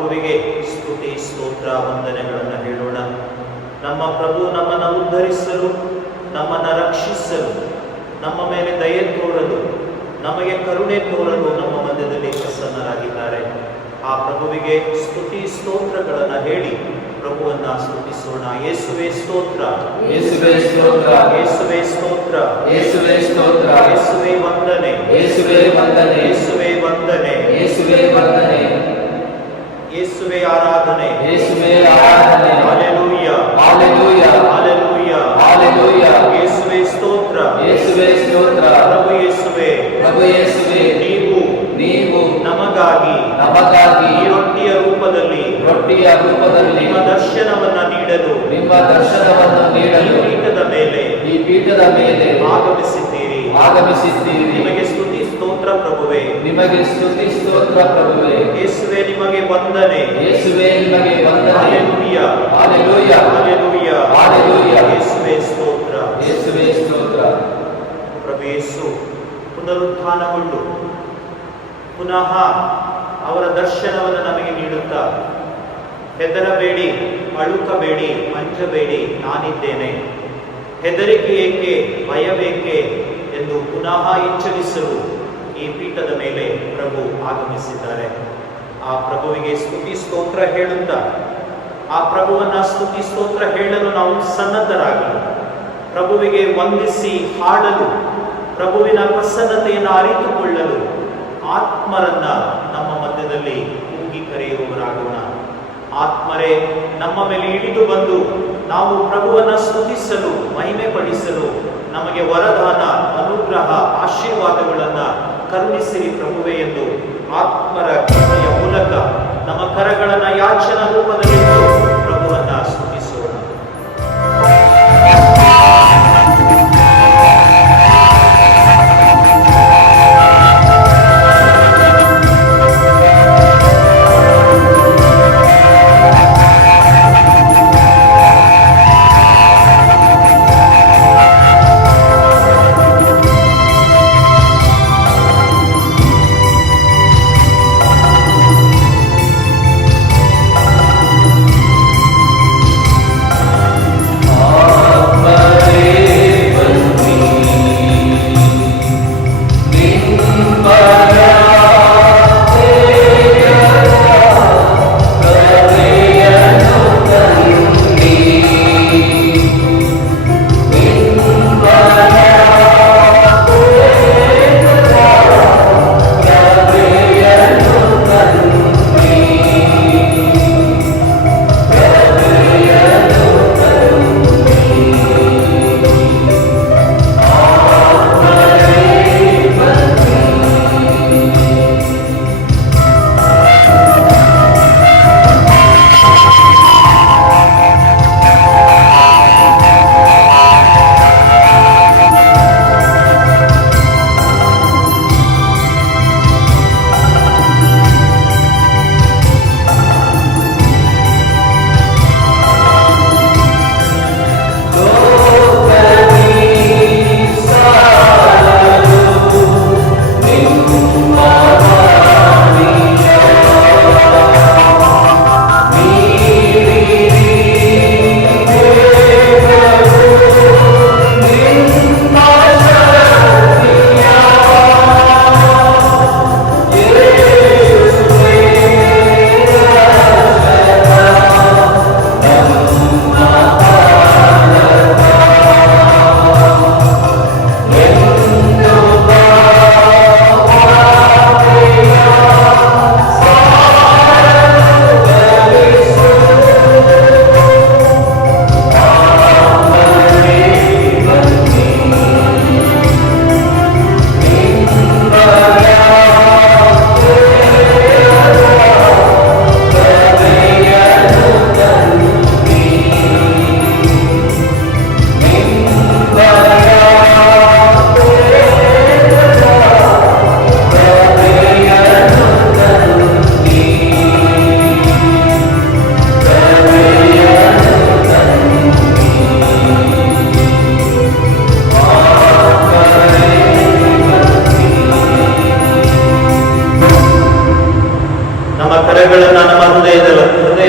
ಪ್ರಭುವಿಗೆ ಸ್ತುತಿ ಸ್ತೋತ್ರ ವಂದನೆಗಳನ್ನು ಹೇಳೋಣ. ನಮ್ಮ ಪ್ರಭು ನಮ್ಮನ್ನು ಉದ್ಧರಿಸಲು, ನಮ್ಮನ್ನು ರಕ್ಷಿಸಲು, ನಮ್ಮ ಮೇಲೆ ದಯೆ ತೋರಲು, ನಮಗೆ ಕರುಣೆ ತೋರಲು ನಮ್ಮ ಮಧ್ಯದಲ್ಲಿ ಪ್ರಸನ್ನರಾಗಿದ್ದಾರೆ. ಆ ಪ್ರಭುವಿಗೆ ಸ್ತುತಿ ಸ್ತೋತ್ರಗಳನ್ನು ಹೇಳಿ ಪ್ರಭುವನ್ನ ಸ್ತುತಿಸೋಣ. ಯೇಸುವೇ ಸ್ತೋತ್ರ, ಯೇಸುವೇ ಸ್ತೋತ್ರ, ಯೇಸುವೇ ಸ್ತೋತ್ರ, ಯೇಸುವೇ ಸ್ತೋತ್ರ, ಯೇಸುವೇ ವಂದನೆ, ಯೇಸುವೇ ವಂದನೆ, ಯೇಸುವೇ ವಂದನೆ, ಯೇಸುವೇ ವಂದನೆ, ಯೇಸುವೇ ಆರಾಧನೆ, ಯೇಸುವೇ ಆರಾಧನೆ. Hallelujah, hallelujah, hallelujah, hallelujah. ಯೇಸುವೇ ಸ್ತೋತ್ರ, ಯೇಸುವೇ ಸ್ತೋತ್ರ. ಪ್ರಭು ಯೇಸುವೇ, ಪ್ರಭು ಯೇಸುವೇ, ನೀವು ನಮಗಾಗಿ ಈ ರೊಟ್ಟಿಯ ರೂಪದಲ್ಲಿ ನಿಮ್ಮ ದರ್ಶನವನ್ನ ನೀಡಲು ಈ ಪೀಠದ ಮೇಲೆ ಆಗಮಿಸಿದ್ದೀರಿ. ನಿಮಗೆ ಸ್ತುತಿ ಸ್ತೋತ್ರ ಪ್ರಭುವೇ, ನಿಮಗೆ ಸ್ತುತಿ ಸ್ತೋತ್ರ ಪ್ರಭುವೇ. ಯೇಸುವೇ ನಿಮಗೆ ವಂದನೆ, ಯೇಸುವೇ ನಿಮಗೆ ವಂದನೆ. Hallelujah, hallelujah, hallelujah, hallelujah. ಯೇಸುವೇ ಸ್ತೋತ್ರ. ಯೇಸುವೇ ಸ್ತೋತ್ರ. ಪ್ರಭು ಯೇಸು ಪುನರುತ್ಥಾನಗೊಂಡು ಪುನಃ ಅವರ ದರ್ಶನವನ್ನು ನಮಗೆ ನೀಡುತ್ತಾ, ಹೆದರಬೇಡಿ, ಅಳುಕಬೇಡಿ, ಅಂಜಬೇಡಿ, ನಾನಿದ್ದೇನೆ, ಹೆದರಿಕೆ ಏಕೆ, ಭಯಬೇಕೆ ಎಂದು ಪುನಃ ಎಚ್ಚರಿಸಲು ಈ ಪೀಠದ ಮೇಲೆ ಪ್ರಭು ಆಗಮಿಸಿದ್ದಾರೆ. ಆ ಪ್ರಭುವಿಗೆ ಸ್ತುತಿ ಸ್ತೋತ್ರ ಹೇಳುತ್ತಾ, ಆ ಪ್ರಭುವನ್ನ ಸ್ತುತಿ ಸ್ತೋತ್ರ ಹೇಳಲು ನಾವು ಸನ್ನದ್ಧರಾಗಲು, ಪ್ರಭುವಿಗೆ ವಂದಿಸಿ ಹಾಡಲು, ಪ್ರಭುವಿನ ಪ್ರಸನ್ನತೆಯನ್ನು ಅರಿತುಕೊಳ್ಳಲು ಆತ್ಮರನ್ನ ನಮ್ಮ ಮಧ್ಯದಲ್ಲಿ ಕೂಗಿ ಕರೆಯುವವರಾಗೋಣ. ಆತ್ಮರೇ ನಮ್ಮ ಮೇಲೆ ಇಳಿದು ಬಂದು ನಾವು ಪ್ರಭುವನ್ನ ಸ್ತುತಿಸಲು, ಮಹಿಮೆ ಪಡಿಸಲು ನಮಗೆ ವರದಾನ, ಅನುಗ್ರಹ, ಆಶೀರ್ವಾದಗಳನ್ನ ಕರುಣಿಸಿರಿ ಪ್ರಭುವೇ ಎಂದು ಆತ್ಮರ ಕೃಪೆಯ ಮೂಲಕ ನಮ್ಮ ಕರಗಳನ್ನ ಯಾಚನಾ ರೂಪದಲ್ಲಿ ಪ್ರಭುವನ್ನ ಸ್ತುತಿಸೋಣ.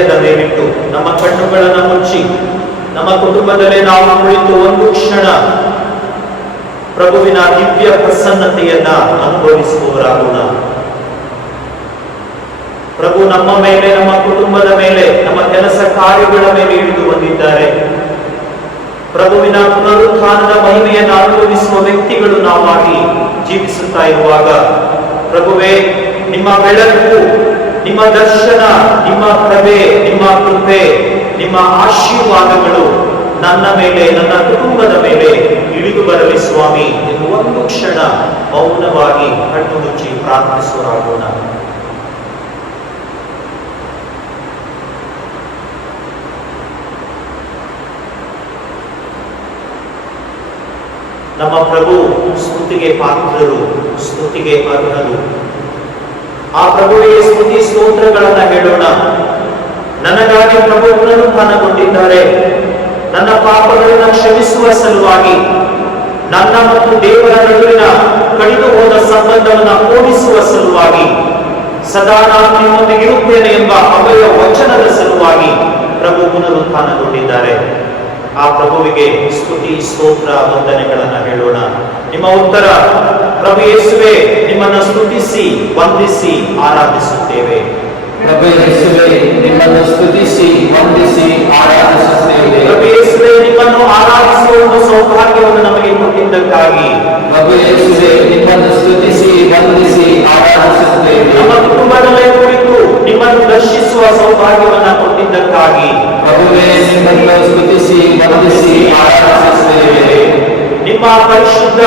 ಹೃದಯದ ಮೇಲಿಟ್ಟು ನಮ್ಮ ಕಣ್ಣುಗಳನ್ನು ಮುಚ್ಚಿ ನಮ್ಮ ಕುಟುಂಬದಲ್ಲೇ ನಾವು ಕುಳಿತು ಒಂದು ಕ್ಷಣ ಪ್ರಭುವಿನ ದಿವ್ಯ ಪ್ರಸನ್ನತೆಯನ್ನ ಅನುಭವಿಸುವವರಾಗೋಣ. ಪ್ರಭು ನಮ್ಮ ಮೇಲೆ, ನಮ್ಮ ಕುಟುಂಬದ ಮೇಲೆ, ನಮ್ಮ ಕೆಲಸ ಕಾರ್ಯಗಳ ಮೇಲೆ ಇಳಿದು ಬಂದಿದ್ದಾರೆ. ಪ್ರಭುವಿನ ಪುನರುತ್ಥಾನದ ಮಹಿಮೆಯನ್ನು ಅನುಭವಿಸುವ ವ್ಯಕ್ತಿಗಳು ನಾವಾಗಿ ಜೀವಿಸುತ್ತಾ ಇರುವಾಗ, ಪ್ರಭುವೇ ನಿಮ್ಮ ಬೆಳಕು, ನಿಮ್ಮ ದರ್ಶನ, ನಿಮ್ಮ ಪ್ರಭೆ, ನಿಮ್ಮ ಕೃಪೆ, ನಿಮ್ಮ ಆಶೀರ್ವಾದಗಳು ನನ್ನ ಮೇಲೆ, ನನ್ನ ಕುಟುಂಬದ ಮೇಲೆ ಇಳಿದು ಬರಲಿ ಸ್ವಾಮಿ ಎಂದು ಒಂದು ಕ್ಷಣ ಮೌನವಾಗಿ ಕಣ್ಣು ಮುಚ್ಚಿ ಪ್ರಾರ್ಥಿಸುವರಾಗೋಣ. ನಮ್ಮ ಪ್ರಭು ಸ್ತುತಿಗೆ ಪಾತ್ರರು, ಸ್ತುತಿಗೆ ಅರ್ಹರು. ಆ ಪ್ರಭುವಿಗೆ ಸ್ತುತಿ ಸ್ತೋತ್ರಗಳನ್ನ ಹೇಳೋಣ. ನನಗಾಗಿ ಪ್ರಭು ಪುನರುತ್ಥಾನಗೊಂಡಿದ್ದಾರೆ. ನನ್ನ ಪಾಪಗಳನ್ನು ಕ್ಷಮಿಸುವ ಸಲುವಾಗಿ, ನನ್ನ ಮತ್ತು ದೇವರ ನಡುವಿನ ಕಡಿದು ಹೋದ ಸಂಬಂಧವನ್ನು ಓಡಿಸುವ ಸಲುವಾಗಿ, ಸದಾ ನಾನು ನಿಮ್ಮೊಂದಿಗೆ ಇರುತ್ತೇನೆ ಎಂಬ ಅಭಯ ವಚನದ ಸಲುವಾಗಿ ಪ್ರಭು ಪುನರುತ್ಥಾನಗೊಂಡಿದ್ದಾರೆ. ಆ ಪ್ರಭುವಿಗೆ ಸ್ತುತಿ ಸ್ತೋತ್ರ ವಂದನೆಗಳನ್ನ ಹೇಳೋಣ. ನಿಮ್ಮ ಉತ್ತರ, ಪ್ರಭು ಯೇಸುವೆ ನಿಮ್ಮನ್ನು ಸ್ತುತಿಸಿ ವಂದಿಸಿ ಆರಾಧಿಸುತ್ತೇವೆ. ಪ್ರಭು ಯೇಸುವೆ ನಿಮ್ಮನ್ನು ಸ್ತುತಿಸಿ ವಂದಿಸಿ ಆರಾಧಿಸುತ್ತೇವೆ. ಪ್ರಭು ಯೇಸುವೆ ನಿಮ್ಮನ್ನು ಆರಾಧಿಸುವ ಒಂದು ಸೌಭಾಗ್ಯವನ್ನು ನಮಗೆ ಕೊಟ್ಟಿದ್ದಕ್ಕಾಗಿ, ಪ್ರಭು ಯೇಸುವೆ ನಿಮ್ಮನ್ನು ಸ್ತುತಿಸಿ ವಂದಿಸಿ ಆರಾಧಿಸುತ್ತೇವೆ. ನಮ್ಮ ಕುಟುಂಬದಲ್ಲೇ ಕುರಿತು ನಿಮ್ಮನ್ನು ದರ್ಶಿಸುವ ಸೌಭಾಗ್ಯವನ್ನ ಕೊಟ್ಟಿದ್ದಕ್ಕಾಗಿ, ಪ್ರಭುವೇ ನಿಮ್ಮನ್ನು ಸ್ತುತಿಸಿ ವಂದಿಸಿ ಆರಾಧಿಸುತ್ತೇವೆ. ನಿಮ್ಮ ಪರಿಶುದ್ಧ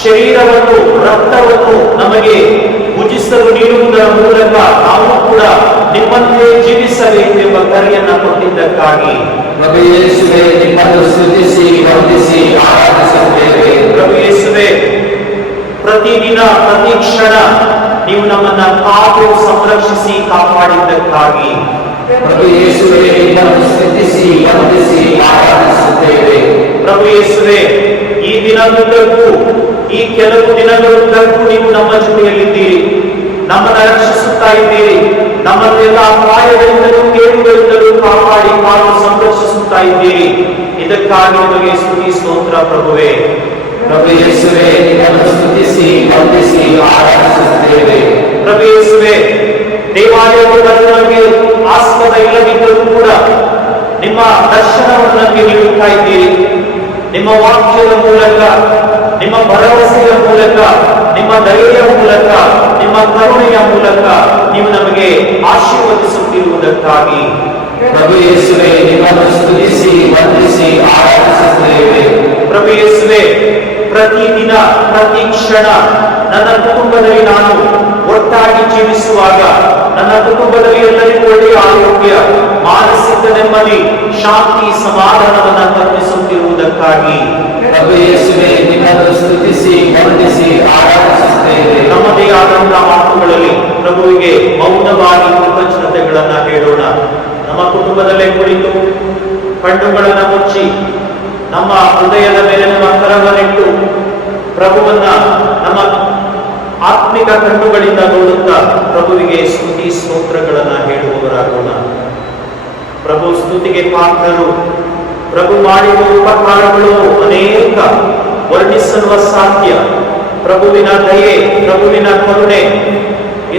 ಶರೀರವನ್ನು, ರಕ್ತವನ್ನು ನಮಗೆ ಭುಜಿಸಲು ನೀಡುವುದರ ಮೂಲಕ ನಾವು ಕೂಡ ನಿಮ್ಮಂತೆ ಜೀವಿಸಬೇಕು ಎಂಬ ಕರೆಯನ್ನ ಕೊಟ್ಟಿದ್ದಕ್ಕಾಗಿ, ಪ್ರಭು ಯೇಸುವೆ ನಿಮ್ಮನ್ನು ಸ್ತುತಿಸಿ ವಂದಿಸಿ ಆರಾಧಿಸುತ್ತೇವೆ. ಪ್ರಭು ಯೇಸುವೆ ಪ್ರತಿದಿನ ಪ್ರತಿ ಕ್ಷಣ ನೀವು ನಮ್ಮನ್ನ ಕಾದು ಸಂರಕ್ಷಿಸಿ ಕಾಪಾಡಿದ್ದಕ್ಕಾಗಿ, ಪ್ರಭು ಯೇಸುವೆ ನಿಮ್ಮನ್ನು ಸ್ತುತಿಸಿ ವಂದಿಸಿ ಆರಾಧಿಸುತ್ತೇವೆ. ಪ್ರಭು ಯೇಸುವೆ ಈ ದಿನದುದ್ದಕ್ಕೂ, ಈ ಕೆಲವು ದಿನಗಳುದ್ದಕ್ಕೂ ನೀವು ನಮ್ಮ ಜೊತೆಯಲ್ಲಿದ್ದೀರಿ, ನಮ್ಮನ್ನು ರಕ್ಷಿಸುತ್ತಾ ಇದ್ದೀರಿ. ನಮ್ಮನ್ನೆಲ್ಲ ಅಪಾಯಗಳಿಂದಲೂ ಕೇಡುಗಳಿಂದಲೂ ಕಾಪಾಡಿ ಕಾದು ಸಂರಕ್ಷಿಸುತ್ತಾ ಇದ್ದೀರಿ. ಇದಕ್ಕಾಗಿ ನಿಮಗೆ ಸ್ತುತಿ ಸ್ತೋತ್ರ ಪ್ರಭುವೇ. ಪ್ರಭು ಯೇಸುವೆ ನಿಮ್ಮನ್ನು ಸ್ತುತಿಸಿ ವಂದಿಸಿ ಆರಾಧಿಸುತ್ತೇವೆ. ಪ್ರಭು ಯೇಸುವೆ ದೇವಾಲಯಕ್ಕೆ ಬರಲು ನಮಗೆ ಆಸ್ಪದ ಇಲ್ಲದಿದ್ದರೂ ಕೂಡ ನಿಮ್ಮ ದರ್ಶನವನ್ನು ನಮಗೆ ನೀಡುತ್ತಾ ಇದ್ದೀರಿ. ನಿಮ್ಮ ವಾಕ್ಯದ ಮೂಲಕ, ನಿಮ್ಮ ಭರವಸೆಯ ಮೂಲಕ, ನಿಮ್ಮ ದಯೆಯ ಮೂಲಕ, ನಿಮ್ಮ ಕರುಣೆಯ ಮೂಲಕ ನೀವು ನಮಗೆ ಆಶೀರ್ವದಿಸುತ್ತಿರುವುದಕ್ಕಾಗಿ, ಪ್ರಭು ಯೇಸುವೆ ನಿಮ್ಮನ್ನು ಸ್ತುತಿಸಿ ವಂದಿಸಿ ಆರಾಧಿಸುತ್ತೇವೆ. ಪ್ರಭು ಯೇಸುವೆ ಪ್ರತಿದಿನ ಪ್ರತಿ ಕ್ಷಣ ನನ್ನ ಕುಟುಂಬದಲ್ಲಿ ನಾನು ಒಟ್ಟಾಗಿ ಜೀವಿಸುವಾಗ, ನನ್ನ ಕುಟುಂಬದಲ್ಲಿ ಎಲ್ಲರಿಗೂ ಒಳ್ಳೆಯ ಆರೋಗ್ಯ, ಮಾನಸಿಕ ನೆಮ್ಮದಿ, ಶಾಂತಿ, ಸಮಾಧಾನವನ್ನು ಕಲ್ಪಿಸುತ್ತಿರುವುದಕ್ಕಾಗಿ, ಪ್ರಭು ಯೇಸುವೆ ನಿಮ್ಮನ್ನು ಸ್ತುತಿಸಿ ವಂದಿಸಿ ಆರಾಧಿಸುತ್ತೇವೆ. ನಮ್ಮದೇ ಆದಂತಹ ಮಾತುಗಳಲ್ಲಿ ಪ್ರಭುವಿಗೆ ಮೌನವಾಗಿ ಕೃತಜ್ಞತೆಗಳನ್ನ ಹೇಳೋಣ. ನಮ್ಮ ಕುಟುಂಬದಲ್ಲೇ ಕುಳಿತು ಕಣ್ಣುಗಳನ್ನು ಮುಚ್ಚಿ ನಮ್ಮ ಹೃದಯದ ಮೇಲೆ ನಮ್ಮ ಕರವನ್ನಿಟ್ಟು ಪ್ರಭುವನ್ನ ನಮ್ಮ ಆತ್ಮಿಕ ಕಣ್ಣುಗಳಿಂದ ನೋಡುತ್ತಾ ಪ್ರಭುವಿಗೆ ಸ್ತುತಿ ಸ್ತೋತ್ರಗಳನ್ನ ಹೇಳುವವರಾಗೋಣ. ಪ್ರಭು ಸ್ತುತಿಗೆ ಪಾತ್ರರು. ಪ್ರಭು ಮಾಡಿದ ಉಪಕಾರಗಳು ಅನೇಕ, ವರ್ಣಿಸಲು ಅಸಾಧ್ಯ. ಪ್ರಭುವಿನ ದಯೆ, ಪ್ರಭುವಿನ ಕರುಣೆ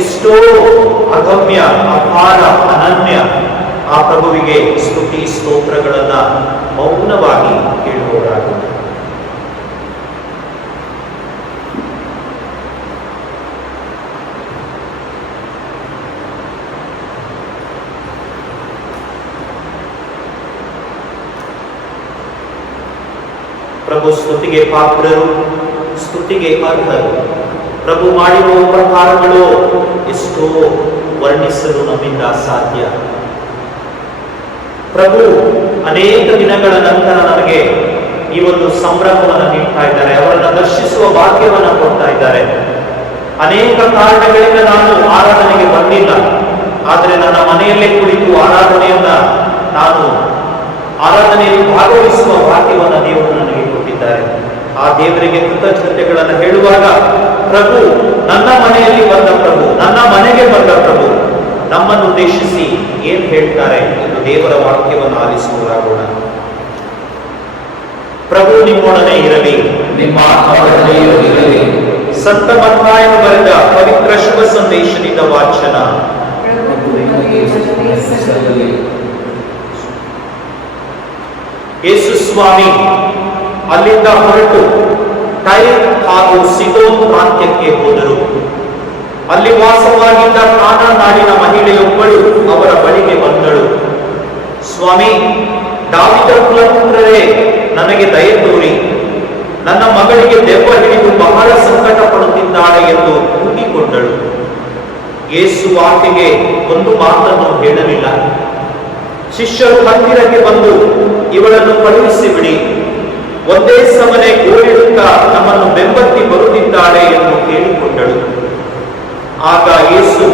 ಎಷ್ಟೋ ಅಗಮ್ಯ, ಅಪಾರ, ಅನನ್ಯ. ಆ ಪ್ರಭುವಿಗೆ ಸ್ತುತಿ ಸ್ತೋತ್ರಗಳನ್ನ ಮೌನವಾಗಿ ಹೇಳುವವರಾಗೋಣ. ಪ್ರಭು ಸ್ತುತಿಗೆ ಪಾತ್ರರು, ಸ್ತುತಿಗೆ ಅರ್ಹರು. ಪ್ರಭು ಮಾಡಿರುವ ಉಪಕಾರಗಳು ಎಷ್ಟೋ, ವರ್ಣಿಸಲು ನಮ್ಮಿಂದ ಸಾಧ್ಯ. ಪ್ರಭು ಅನೇಕ ದಿನಗಳ ನಂತರ ನಮಗೆ ಈ ಒಂದು ಸಂಭ್ರಮವನ್ನು ನೀಡ್ತಾ ಇದ್ದಾರೆ, ಅವರನ್ನು ದರ್ಶಿಸುವ ಭಾಗ್ಯವನ್ನು ಕೊಡ್ತಾ ಇದ್ದಾರೆ. ಅನೇಕ ಕಾರಣಗಳಿಂದ ನಾನು ಆರಾಧನೆಗೆ ಬಂದಿಲ್ಲ, ಆದರೆ ನನ್ನ ಮನೆಯಲ್ಲೇ ಕುಳಿತು ಆರಾಧನೆಯಲ್ಲಿ ಭಾಗವಹಿಸುವ ಭಾಗ್ಯವನ್ನು ದೇವರು ನನಗೆ ಕೊಟ್ಟಿದ್ದಾರೆ. ಆ ದೇವರಿಗೆ ಕೃತಜ್ಞತೆಗಳನ್ನು ಹೇಳುವಾಗ, ಪ್ರಭು ನನ್ನ ಮನೆಯಲ್ಲಿ ಬಂದ ಪ್ರಭು, ನನ್ನ ಮನೆಗೆ ಬಂದ ಪ್ರಭು, ನಮ್ಮನ್ನು ಉದ್ದೇಶಿಸಿ ಏನ್ ಹೇಳ್ತಾರೆ ಎಂದು ದೇವರ ವಾಕ್ಯವನ್ನು ಆಲಿಸುವರಾಗೋಣ. ಪ್ರಭು ನಿಮ್ಮೊಡನೆ ಇರಲಿ, ನಿಮ್ಮ ಆತ್ಮದಲ್ಲಿಯೂ ಇರಲಿ. ಸಂತ ಮತ್ತಾಯನು ಬರೆದ ಪವಿತ್ರ ಶುಭ ಸಂದೇಶದಿಂದ ವಾಚನ. ಯೇಸು ಸ್ವಾಮಿ ಅಲ್ಲಿಂದ ಹೊರಟು ಟೈರ್ ಹಾಗೂ ಸಿದೋನ್ ಪ್ರಾಂತ್ಯಕ್ಕೆ ಹೋದರು. ಅಲ್ಲಿ ವಾಸವಾಗಿದ್ದ ಕಾನಾ ನಾಡಿನ ಮಹಿಳೆಯೊಬ್ಬಳು ಅವರ ಬಳಿಗೆ ಬಂದಳು. ಸ್ವಾಮಿ, ದಾವಿದ ಕುಲಪುತ್ರರೇ, ನನಗೆ ದಯೆ ತೋರಿ, ನನ್ನ ಮಗಳಿಗೆ ದೆವ್ವ ಹಿಡಿದು ಬಹಳ ಸಂಕಟ ಪಡುತ್ತಿದ್ದಾಳೆ ಎಂದು ಕೂಗಿಕೊಂಡಳು. ಯೇಸು ಆಕೆಗೆ ಒಂದು ಮಾತನ್ನು ಹೇಳಲಿಲ್ಲ. ಶಿಷ್ಯರು ಹತ್ತಿರಕ್ಕೆ ಬಂದು, ಇವಳನ್ನು ಕಳುಹಿಸಿ ಬಿಡಿ, ಒಂದೇ ಸಮನೆ ಗೋಳಿಡುತ್ತಾ ನಮ್ಮನ್ನು ಬೆಂಬತ್ತಿ ಬರುತ್ತಿದ್ದಾಳೆ ಎಂದು ಕೇಳಿಕೊಂಡಳು. ಆಗ ಯೇಸು,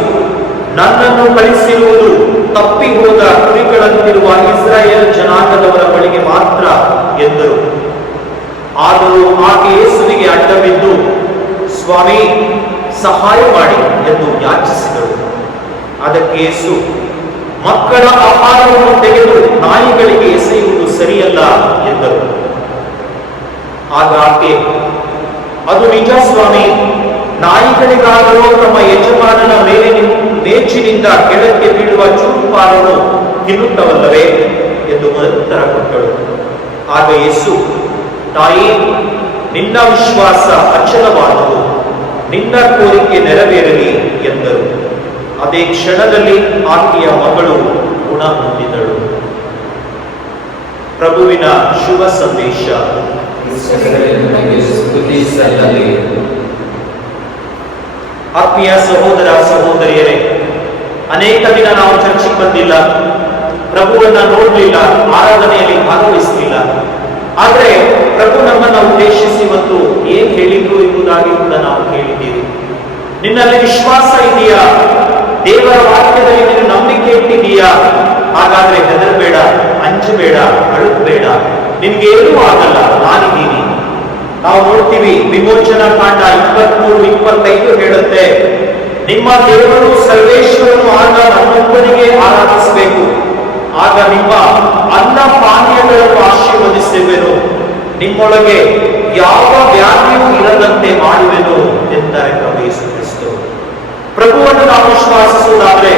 ನನ್ನನ್ನು ಕಳಿಸಿರುವುದು ತಪ್ಪಿ ಹೋದ ಕುರಿಗಳಂತಿರುವ ಇಸ್ರಾಯೇಲ್ ಜನಾಂಗದವರ ಬಳಿಗೆ ಮಾತ್ರ ಎಂದರು. ಆದರೂ ಆಕೆ ಯೇಸುವಿಗೆ ಅಡ್ಡಬಿದ್ದು, ಸ್ವಾಮಿ, ಸಹಾಯ ಮಾಡಿ ಎಂದು ಯಾಚಿಸಿದಳು. ಅದಕ್ಕೆ ಯೇಸು, ಮಕ್ಕಳ ಆಹಾರವನ್ನು ತೆಗೆದು ನಾಯಿಗಳಿಗೆ ಎಸೆಯುವುದು ಸರಿಯಲ್ಲ ಎಂದರು. ಆಗ ಆಕೆ, ಅದು ನಿಜ ಸ್ವಾಮಿ, ನಾಯಿಗಳಿಗಾದರೂ ತಮ್ಮ ಯಜಮಾನನ ಮೇಚಿನಿಂದ ಕೆಳಕ್ಕೆ ಬೀಳುವ ಚೂರುಪಾಲನ್ನು ತಿನ್ನುತ್ತವಲ್ಲವೇ ಎಂದು ಉತ್ತರ ಕೊಟ್ಟಳು. ಆಗ ಯೇಸು, ತಾಯಿ, ನಿನ್ನ ವಿಶ್ವಾಸ ಅಚಲವಾದುದು, ನಿನ್ನ ಕೋರಿಕೆ ನೆರವೇರಲಿ ಎಂದರು. ಅದೇ ಕ್ಷಣದಲ್ಲಿ ಆಕೆಯ ಮಗಳು ಗುಣ ಹೊಂದಿದಳು. ಪ್ರಭುವಿನ ಶುಭ ಸಂದೇಶ. ಆತ್ಮೀಯ ಸಹೋದರ ಸಹೋದರಿಯರೇ, ಅನೇಕ ದಿನ ನಾವು ಚರ್ಚಿಗೆ ಬಂದಿಲ್ಲ, ಪ್ರಭುವನ್ನ ನೋಡಲಿಲ್ಲ, ಆರಾಧನೆಯಲ್ಲಿ ಭಾಗವಹಿಸಲಿಲ್ಲ. ಆದರೆ ಪ್ರಭು ನಮ್ಮನ್ನು ಉದ್ದೇಶಿಸಿ ಮತ್ತು ಏನ್ ಹೇಳಿದ್ರು ಎಂಬುದಾಗಿ ಕೂಡ ನಾವು ಕೇಳಿದ್ದೀವಿ. ನಿನ್ನಲ್ಲಿ ವಿಶ್ವಾಸ ಇದೆಯಾ? ದೇವರ ವಾಕ್ಯದಲ್ಲಿ ನೀನು ನಂಬಿಕೆ ಇಟ್ಟಿದೀಯಾ? ಹಾಗಾದ್ರೆ ಹೆದರಬೇಡ, ಅಂಜಬೇಡ, ಅಳುಬೇಡ, ನಿನ್ಗೇನೂ ಆಗಲ್ಲ, ನಾನಿದ್ದೀನಿ. ನಾವು ನೋಡ್ತೀವಿ, ವಿಮೋಚನಾ ಕಾಂಡ 23-25 ಹೇಳುತ್ತೆ, ನಿಮ್ಮ ದೇವರು ಸರ್ವೇಶ್ವರನು ಆಗ ನನ್ನೊಬ್ಬನಿಗೆ ಆರಾಧಿಸಬೇಕು, ಆಗ ನಿಮ್ಮ ಅನ್ನ ಪಾನೀಯಗಳನ್ನು ಆಶೀರ್ವದಿಸುವೆನು, ನಿಮ್ಮೊಳಗೆ ಯಾವ ವ್ಯಾಧಿಯೂ ಇರದಂತೆ ಮಾಡುವೆನು ಎಂದರೆ ಪ್ರಭು ಯೇಸು ಕ್ರಿಸ್ತ. ಪ್ರಭುವನ್ನು ನಾವು ವಿಶ್ವಾಸಿಸುವುದಾದ್ರೆ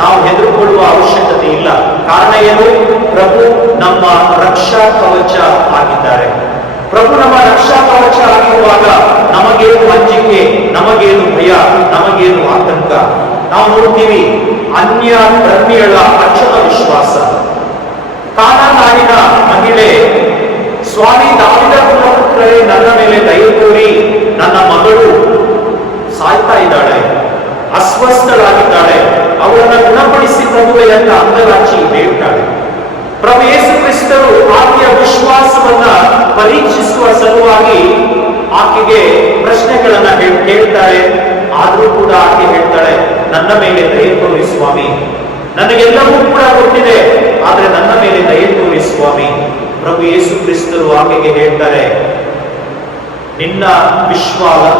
ನಾವು ಹೆದರುಕೊಳ್ಳುವ ಅವಶ್ಯಕತೆ ಇಲ್ಲ. ಕಾರಣ ಏನು? ಪ್ರಭು ನಮ್ಮ ರಕ್ಷಾ ಕವಚ ಆಗಿದ್ದಾರೆ. ಪ್ರಭು ನಮ್ಮ ರಕ್ಷಾ ಕವಚ ಆಗಿರುವಾಗ ನಮಗೇನು ಅಂಜಿಕೆ, ನಮಗೇನು ಭಯ, ನಮಗೇನು ಆತಂಕ? ನಾವು ನೋಡ್ತೀವಿ ಅನ್ಯ ಧರ್ಮೀಯಳ ಅಚಲ ವಿಶ್ವಾಸ. ಕಾನಾ ನಾಡಿನ ಮಹಿಳೆ, ಸ್ವಾಮಿ, ದಾವಿದ ಕುಲಪುತ್ರರೇ, ನನ್ನ ಮೇಲೆ ದಯೆ ತೋರಿ, ನನ್ನ ಮಗಳು ಸಾಯ್ತಾ ಇದ್ದಾಳೆ, ಅಸ್ವಸ್ಥಳಾಗಿದ್ದಾಳೆ, ಅವಳನ್ನು ಗುಣಪಡಿಸಿ ಪ್ರಭುವೆ ಅಂತ ಅಂಗಲಾಚಿ ಬೇಡ್ತಾಳೆ. ಪ್ರಭು ಯೇಸು ಕ್ರಿಸ್ತರು ಆಕೆಯ ವಿಶ್ವಾಸವನ್ನ ಪರೀಕ್ಷಿಸುವ ಸಲುವಾಗಿ ಆಕೆಗೆ ಪ್ರಶ್ನೆಗಳನ್ನ ಕೇಳ್ತಾರೆ. ಆದ್ರೂ ಕೂಡ ಆಕೆ ಹೇಳ್ತಾಳೆ, ನನ್ನ ಮೇಲೆ ದಯೆ ತೋರಿ ಸ್ವಾಮಿ, ನನಗೆಲ್ಲವೂ ಕೂಡ ಗೊತ್ತಿದೆ, ಆದ್ರೆ ನನ್ನ ಮೇಲೆ ದಯೆ ತೋರಿ ಸ್ವಾಮಿ. ಪ್ರಭು ಯೇಸು ಕ್ರಿಸ್ತರು ಆಕೆಗೆ ಹೇಳ್ತಾರೆ, ನಿನ್ನ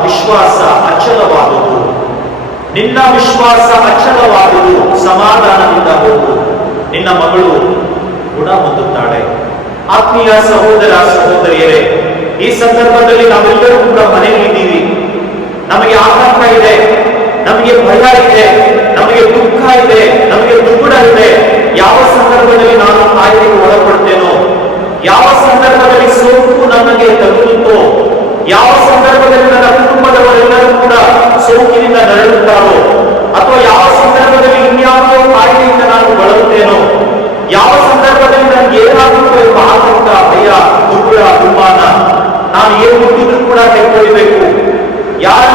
ವಿಶ್ವಾಸ ಅಚಲವಾದುದು, ನಿನ್ನ ವಿಶ್ವಾಸ ಅಚಲವಾದುದು, ಸಮಾಧಾನದಿಂದ ಹೋಗು, ನಿನ್ನ ಮಗಳು ಗುಣ ಹೊಂದುತ್ತಾಳೆ. ಆತ್ಮೀಯ ಸಹೋದರ ಸಹೋದರಿಯರೇ, ಈ ಸಂದರ್ಭದಲ್ಲಿ ನಾವೆಲ್ಲರೂ ಕೂಡ ಮನೆಯಲ್ಲಿದ್ದೀವಿ. ನಮಗೆ ಆತಂಕ ಇದೆ, ನಮಗೆ ಭಯ ಇದೆ, ನಮಗೆ ದುಃಖ ಇದೆ, ನಮಗೆ ದುಗುಡ ಇದೆ. ಯಾವ ಸಂದರ್ಭದಲ್ಲಿ ನಾನು ಕಾಯಿಲೆಗೆ ಒಳಪಡ್ತೇನೋ, ಯಾವ ಸಂದರ್ಭದಲ್ಲಿ ಸೋಂಕು ನನಗೆ ತಗುಲುತ್ತೋ, ಯಾವ ಸಂದರ್ಭದಲ್ಲಿ ನನ್ನ ಕುಟುಂಬದವರೆಲ್ಲರೂ ಕೂಡ ಸೋಂಕಿನಿಂದ ನರಳುತ್ತಾರೋ, ಅಥವಾ ಯಾವ ಸಂದರ್ಭದಲ್ಲಿ ಇನ್ಯಾವುದೋ ಕಾಯಿಲೆಯಿಂದ ನಾನು ಬಳಲುತ್ತೇನೋ, ಯಾವ ಸಂದರ್ಭದಲ್ಲಿ ನನಗೆ ಏನಾಗುತ್ತೋ ಎಂಬ ಆತಂಕ, ಭಯ, ದುಗುಡ, ದುಮ್ಮಾನ. ನಾನು ಏನು ಮುಟ್ಟಿದ್ರು ಕೂಡ ಕೈಗೊಳ್ಳಬೇಕು. ಯಾರ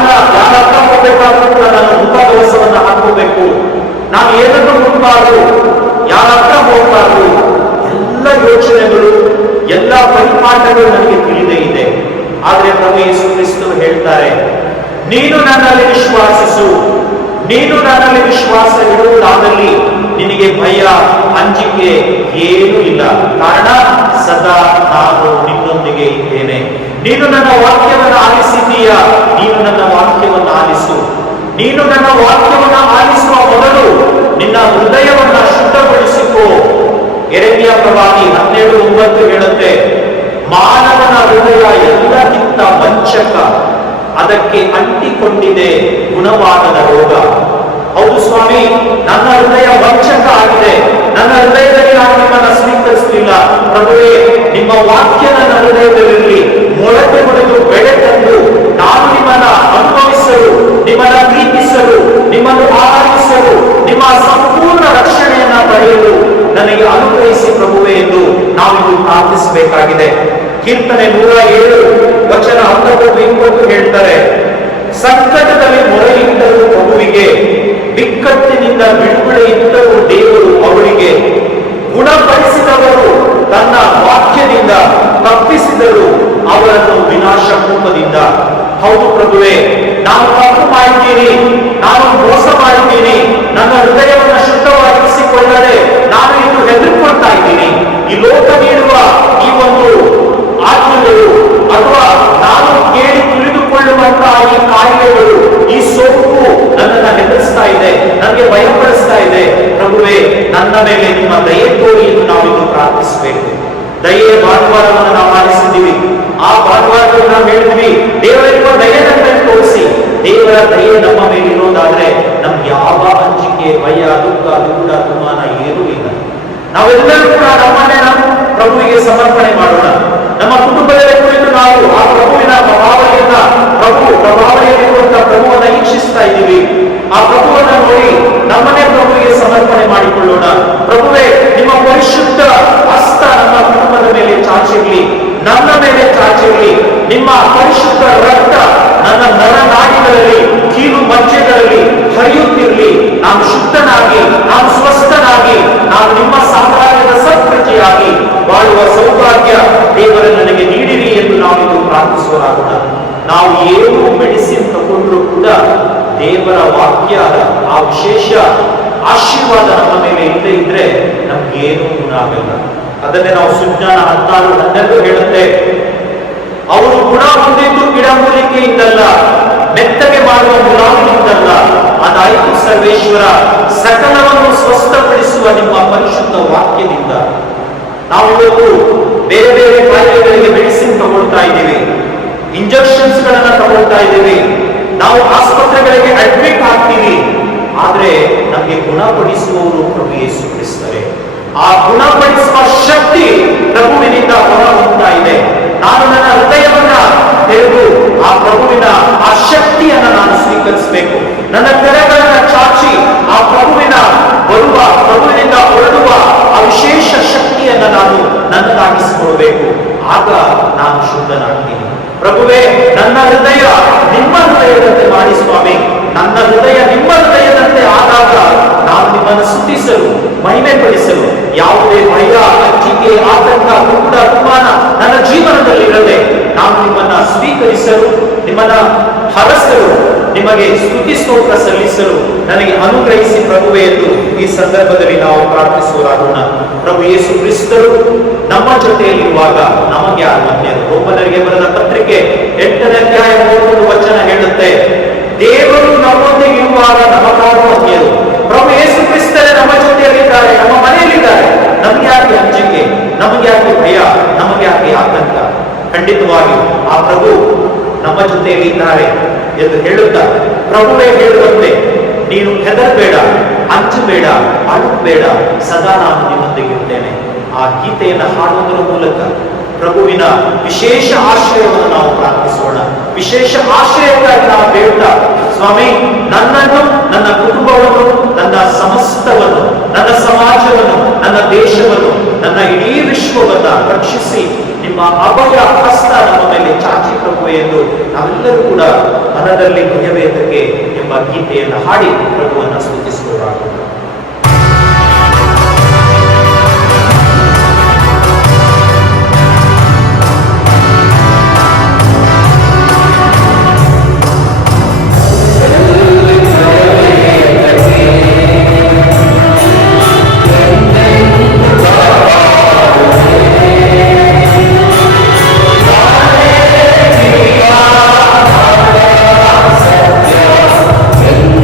ಹತ್ರ ಹೋಗಬೇಕಾದ್ರೂ ಕೂಡ ನಾನು ಮುಖಕವಸವನ್ನ ಹಾಕೋಬೇಕು. ನಾನು ಏನನ್ನು ಮುಟ್ಟಬಾರದು, ಯಾರ ಹತ್ರ ಹೋಗಬಾರದು. ಎಲ್ಲ ಯೋಚನೆಗಳು, ಎಲ್ಲ ಪರಿಪಾಠಗಳು ನನಗೆ ತಿಳಿದೇ ಇದೆ. ಆದ್ರೆ ಪ್ರಭು ಯೇಸು ಕ್ರಿಸ್ತರು ಹೇಳ್ತಾರೆ, ನೀನು ನನ್ನಲ್ಲಿ ವಿಶ್ವಾಸಿಸು, ನೀನು ನನ್ನಲ್ಲಿ ವಿಶ್ವಾಸ ಇಡುವುದಾದಲ್ಲಿ ನಿನಗೆ ಭಯ, ಅಂಜಿಕೆ ಏನೂ ಇಲ್ಲ. ಕಾರಣ ಸದಾ ನಾನು ನಿನ್ನೊಂದಿಗೆ ಇದ್ದೇನೆ. ನೀನು ನನ್ನ ವಾಕ್ಯವನ್ನು ಆಲಿಸಿದ್ದೀಯಾ? ನೀನು ನನ್ನ ವಾಕ್ಯವನ್ನು ಆಲಿಸು. ನೀನು ನನ್ನ ವಾಕ್ಯವನ್ನು ಆಲಿಸುವ ಮೊದಲು ನಿನ್ನ ಹೃದಯವನ್ನ ಶುದ್ಧಗೊಳಿಸಿಕೋ. ಯೆರೆಮೀಯ ಪ್ರವಾದಿ 12:9 ಹೇಳುತ್ತೆ, ಮಾನವನ ಹೃದಯ ಎಲ್ಲಕ್ಕಿಂತ ವಂಚಕ, ಅದಕ್ಕೆ ಅಂಟಿಕೊಂಡಿದೆ ಗುಣವಾಗದ ರೋಗ. ಹೌದು ಸ್ವಾಮಿ, ನನ್ನ ಹೃದಯ ವಂಚಕ ಆಗಿದೆ, ನನ್ನ ಹೃದಯದಲ್ಲಿ ನಾನು ನಿಮ್ಮನ್ನು ಸ್ವೀಕರಿಸಲಿಲ್ಲ. ಪ್ರಭುವೇ, ನಿಮ್ಮ ವಾಕ್ಯ ನನ್ನ ಹೃದಯದಲ್ಲಿರಲಿ, ಮೊಳಕೆ ಹೊಡೆದು ಬೆಳೆ ತಂದು ನಾನು ನಿಮ್ಮನ್ನ ಅನುಭವಿಸಲು, ನಿಮ್ಮನ್ನ ಪ್ರೀತಿಸಲು, ನಿಮ್ಮನ್ನು ಆರಾಧಿಸಲು, ನಿಮ್ಮ ಸಂಪೂರ್ಣ ರಕ್ಷಣೆಯನ್ನ ಪಡೆಯಲು ನನಗೆ ಅನುಗ್ರಹಿಸಿ ಪ್ರಭುವೇ ಎಂದು ನಾವಿದು ಪ್ರಾರ್ಥಿಸಬೇಕಾಗಿದೆ. ಕೀರ್ತನೆ 107 ವಚನ 19 ಹೇಳ್ತಾರೆ, ಸಂಕಟದಲ್ಲಿ ಮೊರೆ ಇಟ್ಟರು ಪ್ರಭುವಿಗೆ, ಬಿಕ್ಕಟ್ಟಿನಿಂದ ಬಿಡುಗಡೆ ಇಟ್ಟರು ದೇವರು ಅವಳಿಗೆ. ಗುಣಪಡಿಸಿದವರು ತನ್ನ ವಾಕ್ಯದಿಂದ, ತಪ್ಪಿಸಿದರು ಅವರನ್ನು ವಿನಾಶ ಕೂಪದಿಂದ. ಹೌದು ಪ್ರಭುವೇ, ನಾನು ತಪ್ಪು ಮಾಡಿದ್ದೀನಿ, ನಾನು ಮೋಸ ಮಾಡಿದ್ದೀನಿ, ನನ್ನ ಹೃದಯವನ್ನು ಶುದ್ಧವಾಗಿಸಿಕೊಳ್ಳದೆ ನಾನು ಇಂದು ಹೆದರಿಕೊಳ್ತಾ ಇದ್ದೀನಿ. ಈ ಲೋಕ ನೀಡುವ ಈ ಒಂದು ಆಜ್ಞೆಗಳು ಅಥವಾ ನಾನು ಕೇಳಿ ತಿಳಿದುಕೊಳ್ಳುವಂತಹ ಈ ಕಾಯಿಲೆಗಳು, ಈ ಸೋಂಕು ನನ್ನನ್ನು ಹೆದರಿಸ್ತಾ ಇದೆ, ನನಗೆ ಭಯಪಡಿಸ್ತಾ ಇದೆ. ಪ್ರಭುವೇ, ನನ್ನ ಮೇಲೆ ನಿಮ್ಮ ದಯೆ ತೋರಿ ಎಂದು ನಾವಿನ್ನು ಪ್ರಾರ್ಥಿಸಬೇಕು. ದಯೆ ಭಾನುವಾರವನ್ನು ನಾವು ಆಲಿಸಿದ್ದೀವಿ. ಆ ಭಾನುವಾರದಲ್ಲಿ ನಾವು ಹೇಳಿದ್ವಿ, ದೇವರಿರುವ ದಯೆ ನಮ್ಮ ಮೇಲೆ ತೋರಿಸಿ. ದೇವರ ದಯೆ ನಮ್ಮ ಮೇಲೆ ಇರೋದಾದ್ರೆ ನಮ್ಗೆ ಯಾವ ಅಂಜಿಕೆ, ಭಯ, ದುಃಖ, ದುಗುಡ, ದುಮಾನ ಏನೂ ಇಲ್ಲ. ನಾವೆಲ್ಲರೂ ಕೂಡ ನಮ್ಮನ್ನೇ ನಾವು ಪ್ರಭುವಿಗೆ ಸಮರ್ಪಣೆ ಮಾಡೋಣ. ನಮ್ಮ ಕುಟುಂಬದ ಕುರಿತು ನಾವು ಆ ಪ್ರಭುವಿನ ಪ್ರಭಾವನೆಯಲ್ಲಿರುವಂತಹ ಪ್ರಭುವನ್ನ ಇಚ್ಛಿಸ್ತಾ ಇದ್ದೀವಿ. ಆ ಪ್ರಭುವನ್ನ ನೋಡಿ ನಮ್ಮನ್ನೇ ಪ್ರಭುವಿಗೆ ಸಮರ್ಪಣೆ ಮಾಡಿಕೊಳ್ಳೋಣ. ಪ್ರಭುವೇ, ನಿಮ್ಮ ಪರಿಶುದ್ಧ ಹಸ್ತ ನಮ್ಮ ಕುಟುಂಬದ ಮೇಲೆ ಚಾಚಿರಲಿ, ನನ್ನ ಮೇಲೆ ಚಾಚಿರಲಿ. ನಿಮ್ಮ ಪರಿಶುದ್ಧ ರಕ್ತ ನನ್ನ ನರನಾಡಿಗಳಲ್ಲಿ, ಕೀಲು ಮಜ್ಜೆಗಳಲ್ಲಿ ಹರಿಯುತ್ತಿರಲಿ. ನಾನು ಶುದ್ಧನಾಗಿ, ನಾನು ಸ್ವಸ್ಥನಾಗಿ, ನಾನು ನಿಮ್ಮ ಸಾಮ್ರಾಜ್ಯದ ಸತ್ಪ್ರಜೆಯಾಗಿ ಬಾಳುವ ಸೌಭಾಗ್ಯ ದೇವರ ನನಗೆ ನೀಡಿರಿ ಎಂದು ನಾವಿದು ಪ್ರಾರ್ಥಿಸುವರಾಗೋಣ. ನಾವು ಏನು ಮೆಡಿಸಿನ್ ತಗೊಂಡ್ರು ಕೂಡ ದೇವರ ವಾಕ್ಯದ ಆ ವಿಶೇಷ ಆಶೀರ್ವಾದ ನಮ್ಮ ಮೇಲೆ ಇಲ್ಲದೆ ಇದ್ರೆ ನಮ್ಗೇನು ಗುಣಾಗಲ್ಲ. ಅದನ್ನೇ ನಾವು ಸುಜ್ಞಾನ 16:12 ಹೇಳುತ್ತೆ, ಅವರು ಗುಣ ಹೊಂದಿದ್ದು ಗಿಡಮೂಲಿಕೆಯಿಂದಲ್ಲ, ಮೆತ್ತಗೆ ಮಾಡುವ ಮುಲಾಮಿನಿಂದಲ್ಲ, ಅದಾಯಿತು ಸರ್ವೇಶ್ವರ ಸಕಲವನ್ನು ಸ್ವಸ್ಥಪಡಿಸುವ ನಿಮ್ಮ ಪರಿಶುದ್ಧ ವಾಕ್ಯದಿಂದ. ನಾವು ಇವತ್ತು ಬೇರೆ ಬೇರೆ ಕಾಯಿಲೆಗಳಿಗೆ ಮೆಡಿಸಿನ್ ತಗೊಳ್ತಾ ಇದ್ದೀವಿ, ಇಂಜೆಕ್ಷನ್ಸ್ ಗಳನ್ನ ತಗೊಳ್ತಾ ಇದ್ದೀವಿ, ನಾವು ಆಸ್ಪತ್ರೆಗಳಿಗೆ ಅಡ್ಮಿಟ್ ಆಗ್ತೀವಿ. ಆದ್ರೆ ನಮಗೆ ಗುಣಪಡಿಸುವವರು ಪ್ರಭು ಯೇಸು ಕ್ರಿಸ್ತರೇ. ಆ ಗುಣಪಡಿಸುವ ಶಕ್ತಿ ಪ್ರಭುವಿನಿಂದ ಹೊರ ಹೊಂದ್ತಾ ಇದೆ. ನಾನು ನನ್ನ ಹೃದಯವನ್ನ ತೆರೆದು ಆ ಪ್ರಭುವಿನ ಆ ಶಕ್ತಿಯನ್ನ ನಾನು ಸ್ವೀಕರಿಸಬೇಕು. ನನ್ನ ಕರೆಗಳನ್ನ ಚಾಚಿ ಆ ಪ್ರಭುವಿನ ಪ್ರಭುವಿನಿಂದ ಹೊರಡುವ ಆ ವಿಶೇಷ ಶಕ್ತಿಯನ್ನ ನಾನು ನನ್ನದಾಗಿಸಿಕೊಳ್ಬೇಕು. ಆಗ ನಾನು ಶುದ್ಧನಾಗ್ತೀನಿ. ಪ್ರಭುವೇ, ನನ್ನ ಹೃದಯ ನಿಮ್ಮ ಹೃದಯದಂತೆ ಮಾಡಿ ಸ್ವಾಮಿ. ನನ್ನ ಹೃದಯ ನಿಮ್ಮ ಹೃದಯದಂತೆ ಆದಾಗ ನಾನು ನಿಮ್ಮನ್ನು ಸ್ತುತಿಸಲು, ಮಹಿಮೆ ಪಡಿಸಲು ಯಾವುದೇ ಭಯ, ಅಂಜಿಕೆ, ಆತಂಕ, ದುಃಖ, ಅಪಮಾನ ನನ್ನ ಜೀವನದಲ್ಲಿ ಇರದೆ ನಾನು ನಿಮ್ಮನ್ನ ಸ್ವೀಕರಿಸಲು, ನಿಮ್ಮನ್ನ ಹರಸಲು, ನಿಮಗೆ ಸ್ತುತಿ ಸ್ತೋತ್ರ ಸಲ್ಲಿಸಲು ನನಗೆ ಅನುಗ್ರಹಿಸಿ ಪ್ರಭುವೇ ಎಂದು ಈ ಸಂದರ್ಭದಲ್ಲಿ ನಾವು ಪ್ರಾರ್ಥಿಸುವರಾಗೋಣ. ಪ್ರಭು ಯೇಸು ಕ್ರಿಸ್ತರು ನಮ್ಮ ಜೊತೆಯಲ್ಲಿರುವಾಗ ನಮಗೆ ಅನ್ಯರು. ರೋಮನರಿಗೆ ಬರೆದ ಪತ್ರಿಕೆ 8ನೇ ಅಧ್ಯಾಯ 31 ವಚನ ಹೇಳುತ್ತೆ, ದೇವರು ನಮ್ಮೊಂದಿಗೆ ಇರುವಾಗ ನಮಗಾರು ಅನ್ಯರು. ಪ್ರಭು ಯೇಸು ಕ್ರಿಸ್ತರೇ ನಮ್ಮ ಜೊತೆಯಲ್ಲಿದ್ದಾರೆ, ನಮ್ಮ ಮನೆಯಲ್ಲಿದ್ದಾರೆ. ನಮ್ಗೆ ಯಾಕೆ ಅಂಜಿಕೆ, ನಮಗೆ ಯಾಕೆ ಭಯ, ನಮಗೆ ಯಾಕೆ ಆತಂಕ? ಖಂಡಿತವಾಗಿ ಆ ಪ್ರಭು ನಮ್ಮ ಜೊತೆಯಲ್ಲಿ ಇದ್ದಾರೆ ಎಂದು ಹೇಳುತ್ತಾ ಪ್ರಭುವೇ ಹೇಳುವಂತೆ, ನೀನು ಹೆದರಬೇಡ, ಅಂಚಬೇಡ, ಅಳುಬೇಡ, ಸದಾ ನಾನು ನಿಮ್ಮೊಂದಿಗೆ ಇರ್ತೇನೆ. ಆ ಗೀತೆಯನ್ನು ಹಾಡುವುದರ ಮೂಲಕ ಪ್ರಭುವಿನ ವಿಶೇಷ ಆಶ್ರಯವನ್ನು ನಾವು ಪ್ರಾರ್ಥಿಸೋಣ. ವಿಶೇಷ ಆಶ್ರಯಕ್ಕಾಗಿ ನಾವು ಬೇಡುತ್ತಾ, ಸ್ವಾಮಿ, ನನ್ನನ್ನು, ನನ್ನ ಕುಟುಂಬವನ್ನು, ನನ್ನ ಸಮಸ್ತವನ್ನು, ನನ್ನ ಸಮಾಜವನ್ನು, ನನ್ನ ದೇಶವನ್ನು, ನನ್ನ ಇಡೀ ವಿಶ್ವವನ್ನು ರಕ್ಷಿಸಿ ನಿಮ್ಮ ಅಭಯ ಹಸ್ತ ನಮ್ಮ ಮೇಲೆ ಚಾಚಿ ಪ್ರಭು ಎಂದು ನಾವೆಲ್ಲರೂ ಕೂಡ ಮನದಲ್ಲಿ ಭಯವೇದಕ್ಕೆ ಎಂಬ ಗೀತೆಯನ್ನು ಹಾಡಿ ಪ್ರಭುವನ್ನು ಸ್ತುತಿಸುವರಾಗೋಣ. Thank you.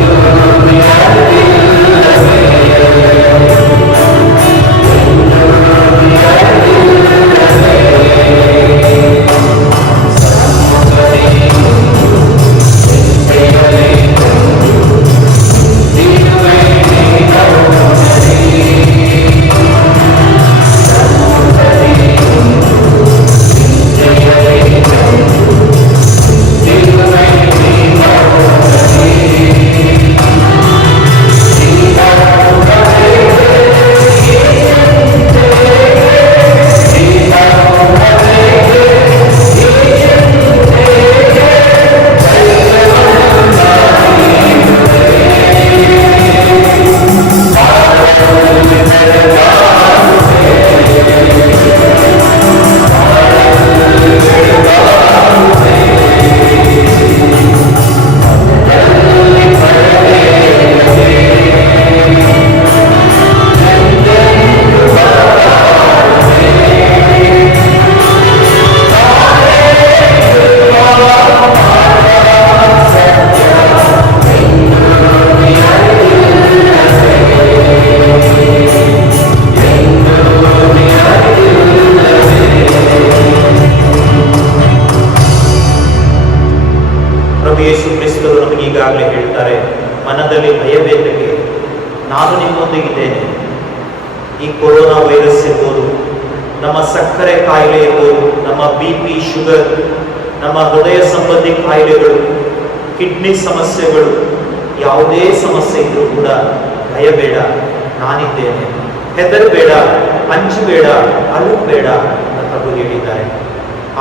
ನಾನಿದ್ದೇನೆ. ಈ ಕೊರೋನಾ ವೈರಸ್ ಇರ್ಬೋದು, ನಮ್ಮ ಸಕ್ಕರೆ ಕಾಯಿಲೆ ಇರ್ಬೋದು, ನಮ್ಮ BP, ಶುಗರ್, ನಮ್ಮ ಹೃದಯ ಸಂಬಂಧಿ ಕಾಯಿಲೆಗಳು, ಕಿಡ್ನಿ ಸಮಸ್ಯೆಗಳು, ಯಾವುದೇ ಸಮಸ್ಯೆ ಇದ್ರೂ ಕೂಡ ಭಯಬೇಡ, ನಾನಿದ್ದೇನೆ, ಹೆದರಬೇಡ, ಅಂಜಬೇಡ, ಅಳುಬೇಡ ಅಂತ ಪ್ರಭು ಹೇಳಿದ್ದಾರೆ.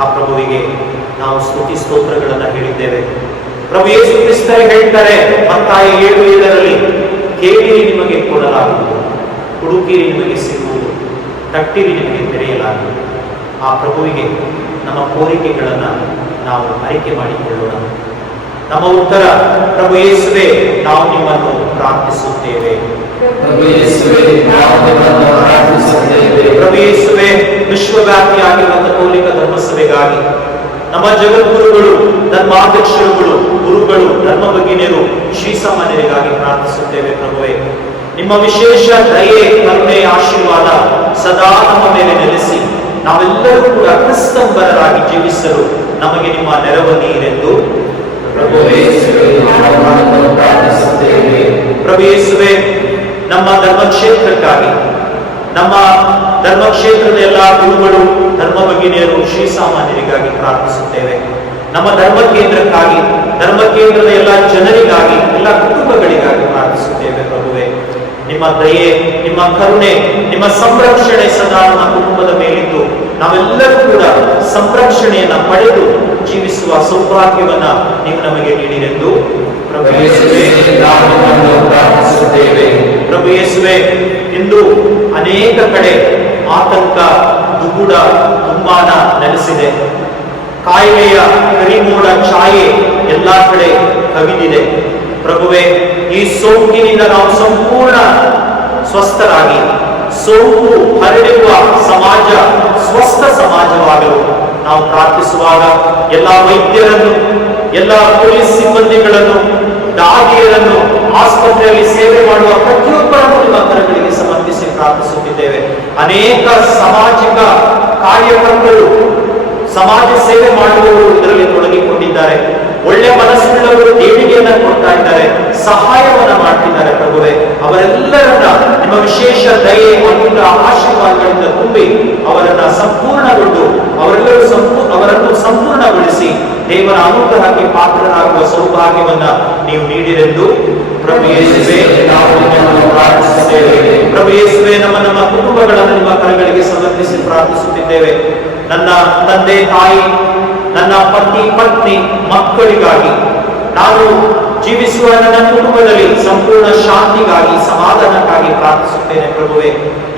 ಆ ಪ್ರಭುವಿಗೆ ನಾವು ಸ್ತುತಿ ಸ್ತೋತ್ರಗಳನ್ನು ಹೇಳಿದ್ದೇವೆ. ಪ್ರಭು ಯೇಸು ಕ್ರಿಸ್ತರೇ ಹೇಳ್ತಾರೆ ಮತ್ತಾಯ 7:7, ಕೇಳಿರಿ ನಿಮಗೆ ಕೊಡಲಾಗುವುದು, ಹುಡುಕಿರಿ ನಿಮಗೆ ಸಿಗುವುದು, ತಟ್ಟಿರಿ ನಿಮಗೆ ತೆರೆಯಲಾಗುವುದು. ಆ ಪ್ರಭುವಿಗೆ ನಮ್ಮ ಕೋರಿಕೆಗಳನ್ನು ನಾವು ಆಯ್ಕೆ ಮಾಡಿಕೊಳ್ಳೋಣ. ನಮ್ಮ ಉತ್ತರ, ಪ್ರಭು ಯೇಸುವೇ, ನಾವು ನಿಮ್ಮನ್ನು ಪ್ರಾರ್ಥಿಸುತ್ತೇವೆ. ಪ್ರಭು ಯೇಸುವೇ, ನಾವು ನಿಮ್ಮನ್ನು ಪ್ರಾರ್ಥಿಸುತ್ತೇವೆ. ಪ್ರಭು ಯೇಸುವೇ, ವಿಶ್ವವ್ಯಾಪಿಯಾಗಿರುವ ಕಥೋಲಿಕ ಧರ್ಮಸಭೆಗಾಗಿ, ನಮ್ಮ ಜಗದ್ಗುರುಗಳು, ಧರ್ಮಾಧ್ಯಕ್ಷರುಗಳು, ಗುರುಗಳು, ಧರ್ಮ ಭಗಿನಿಯರು, ಶ್ರೀಸಾಮಾನ್ಯರಿಗಾಗಿ ಪ್ರಾರ್ಥಿಸುತ್ತೇವೆ. ಪ್ರಭುವೇ, ನಿಮ್ಮ ವಿಶೇಷ ದಯೆ, ಕರುಣೆ, ಆಶೀರ್ವಾದ ಸದಾ ನಮ್ಮ ಮೇಲೆ ನೆಲೆಸಿ ನಾವೆಲ್ಲರೂ ಕೂಡ ಕ್ರಿಸ್ತಂಬರರಾಗಿ ಜೀವಿಸಲು ನಮಗೆ ನಿಮ್ಮ ನೆರವು ನೀರೆಂದು ಪ್ರಭು ಯೇಸುವೇ ಪ್ರಾರ್ಥಿಸುತ್ತೇವೆ. ಪ್ರಭು ಯೇಸುವೇ, ನಮ್ಮ ಧರ್ಮಕ್ಷೇತ್ರಕ್ಕಾಗಿ, ನಮ್ಮ ಧರ್ಮಕ್ಷೇತ್ರದ ಎಲ್ಲ ಗುರುಗಳು, ಧರ್ಮ ಭಗಿನಿಯರು, ಶ್ರೀಸಾಮಾನ್ಯರಿಗಾಗಿ ಪ್ರಾರ್ಥಿಸುತ್ತೇವೆ. ನಮ್ಮ ಧರ್ಮ ಕೇಂದ್ರಕ್ಕಾಗಿ, ಧರ್ಮ ಕೇಂದ್ರದ ಎಲ್ಲ ಜನರಿಗಾಗಿ, ಎಲ್ಲ ಕುಟುಂಬಗಳಿಗಾಗಿ ಪ್ರಾರ್ಥಿಸುತ್ತೇವೆ. ಪ್ರಭುವೇ, ನಿಮ್ಮ ದಯೆ, ನಿಮ್ಮ ಕರುಣೆ, ನಿಮ್ಮ ಸಂರಕ್ಷಣೆ ಸದಾ ನಮ್ಮ ಕುಟುಂಬದ ಮೇಲಿದ್ದು ನಾವೆಲ್ಲರೂ ಕೂಡ ಸಂರಕ್ಷಣೆಯನ್ನ ಪಡೆದು ಜೀವಿಸುವ ಸೌಭಾಗ್ಯವನ್ನ ನೀವು ನಮಗೆ ನೀಡಿರೆಂದು ಪ್ರಭು ಯೇಸುವೇ ನಾವು ನಿಮ್ಮನ್ನು ಪ್ರಾರ್ಥಿಸುತ್ತೇವೆ. ಪ್ರಭು ಯೇಸುವೇ, ಇಂದು ಅನೇಕ ಕಡೆ ಆತಂಕ, ದುಗುಡ, ದುಮ್ಮಾನ ನೆಲೆಸಿದೆ. ಕಾಯಿಲೆಯ ಕರಿಮೋಡ ಛಾಯೆ ಎಲ್ಲಾ ಕಡೆ ಕವಿದಿದೆ. ಪ್ರಭುವೇ, ಈ ಸೋಂಕಿನಿಂದ ನಾವು ಸಂಪೂರ್ಣ ಸ್ವಸ್ಥರಾಗಿ, ಸೋಂಕು ಹರಡಿರುವ ಸಮಾಜ ಸ್ವಸ್ಥ ಸಮಾಜವಾಗಲು ನಾವು ಪ್ರಾರ್ಥಿಸುವಾಗ ಎಲ್ಲ ವೈದ್ಯರನ್ನು, ಎಲ್ಲ ಪೊಲೀಸ್ ಸಿಬ್ಬಂದಿಗಳನ್ನು, ದಾದಿಯರನ್ನು, ಆಸ್ಪತ್ರೆಯಲ್ಲಿ ಸೇವೆ ಮಾಡುವ ಪ್ರತಿಯೊಬ್ಬರನ್ನು ನಿಮ್ಮ ಕರಗಳಿಗೆ ಸಮರ್ಪಿಸಿ ಪ್ರಾರ್ಥಿಸುತ್ತಿದ್ದೇವೆ. ಅನೇಕ ಸಾಮಾಜಿಕ ಕಾರ್ಯಕರ್ತರು, ಸಮಾಜ ಸೇವೆ ಮಾಡುವವರು ಇದರಲ್ಲಿ ತೊಡಗಿಕೊಂಡಿದ್ದಾರೆ. ಒಳ್ಳೆ ಮನಸ್ಸುಳ್ಳವರು ದೇಣಿಗೆಯನ್ನ ಕೊಡ್ತಾ ಇದ್ದಾರೆ, ಸಹಾಯವನ್ನ ಮಾಡ್ತಿದ್ದಾರೆ. ಪ್ರಭುವೇ, ಅವರೆಲ್ಲರನ್ನ ನಿಮ್ಮ ವಿಶೇಷ ದಯೆ ಮತ್ತು ಆಶೀರ್ವಾದಗಳಿಂದ ತುಂಬಿ ಅವರನ್ನ ಸಂಪೂರ್ಣಗೊಂಡು ಅವರನ್ನು ಸಂಪೂರ್ಣಗೊಳಿಸಿ ದೇವರ ಅನುಗ್ರಹಕ್ಕೆ ಪಾತ್ರರಾಗುವ ಸೌಭಾಗ್ಯವನ್ನ ನೀವು ನೀಡಿರೆಂದು ಪ್ರಭು ಯೇಸುವೇ ನಾವು ನಿಮ್ಮನ್ನು ಪ್ರಾರ್ಥಿಸುತ್ತೇವೆ. ಪ್ರಭು ಯೇಸುವೇ, ನಮ್ಮ ಕುಟುಂಬಗಳನ್ನು ನಿಮ್ಮ ಕರಗಳಿಗೆ ಸಮರ್ಪಿಸಿ ಪ್ರಾರ್ಥಿಸುತ್ತಿದ್ದೇವೆ. ನನ್ನ ತಂದೆ ತಾಯಿ, ನನ್ನ ಪತಿ ಪತ್ನಿ, ಮಕ್ಕಳಿಗಾಗಿ, ನಾನು ಜೀವಿಸುವ ನನ್ನ ಕುಟುಂಬದಲ್ಲಿ ಸಂಪೂರ್ಣ ಶಾಂತಿಗಾಗಿ, ಸಮಾಧಾನಕ್ಕಾಗಿ ಪ್ರಾರ್ಥಿಸುತ್ತೇನೆ. ಪ್ರಭುವೇ,